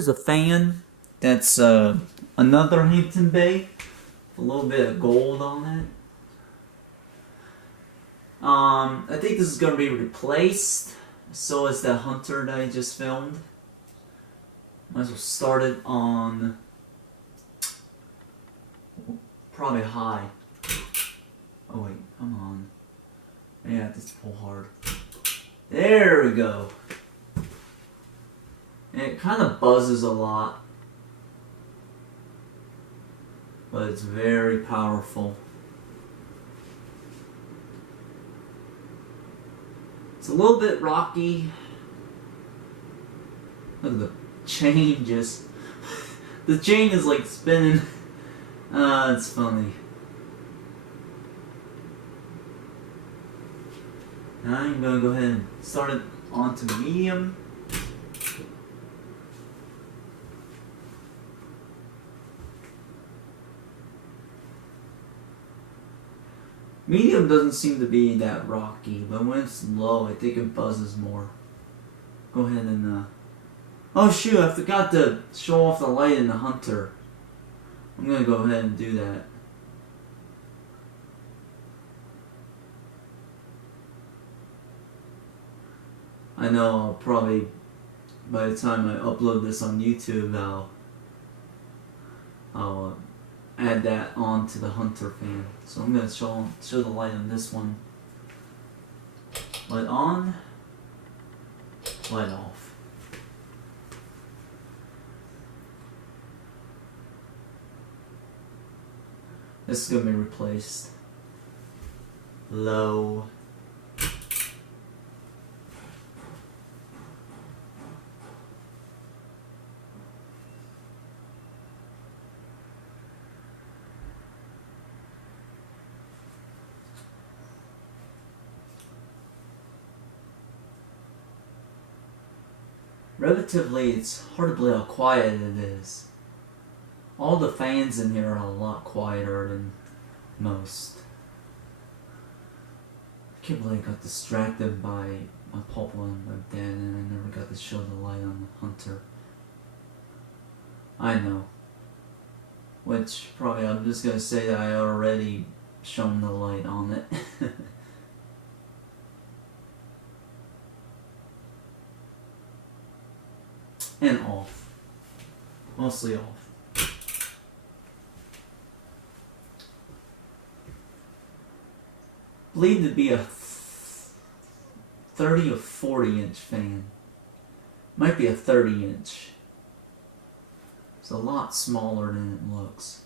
here's a fan that's another Hampton Bay. A little bit of gold on it. I think this is going to be replaced. So is that Hunter that I just filmed. Might as well start it on probably high. Oh wait, come on. Yeah, just pull hard. There we go. And it kind of buzzes a lot, but it's very powerful. It's a little bit rocky. Look at the chain just... the chain is like spinning. It's funny. Now I'm going to go ahead and start it onto medium. Medium doesn't seem to be that rocky, but when it's low, I think it buzzes more. Go ahead and, oh shoot, I forgot to show off the light in the Hunter. I'm gonna go ahead and do that. I know I'll probably, by the time I upload this on YouTube, I'll add that on to the Hunter fan. So I'm going to show the light on this one. Light on, light off. This is going to be replaced. Low. Relatively, it's hard to believe how quiet it is. All the fans in here are a lot quieter than most. I can't believe I got distracted by my pulp and my dad and I never got to show the light on the Hunter. I know. Which, probably I'm just going to say that I already shown the light on it. And off. Mostly off. Believed to be a 30 or 40 inch fan. Might be a 30 inch. It's a lot smaller than it looks.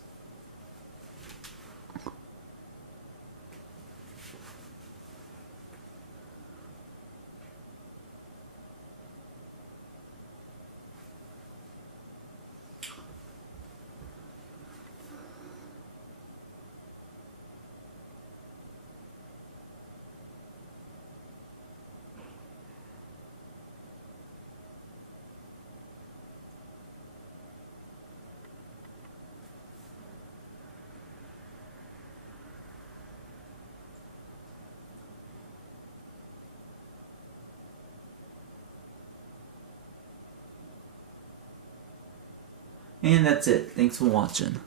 And that's it. Thanks for watching.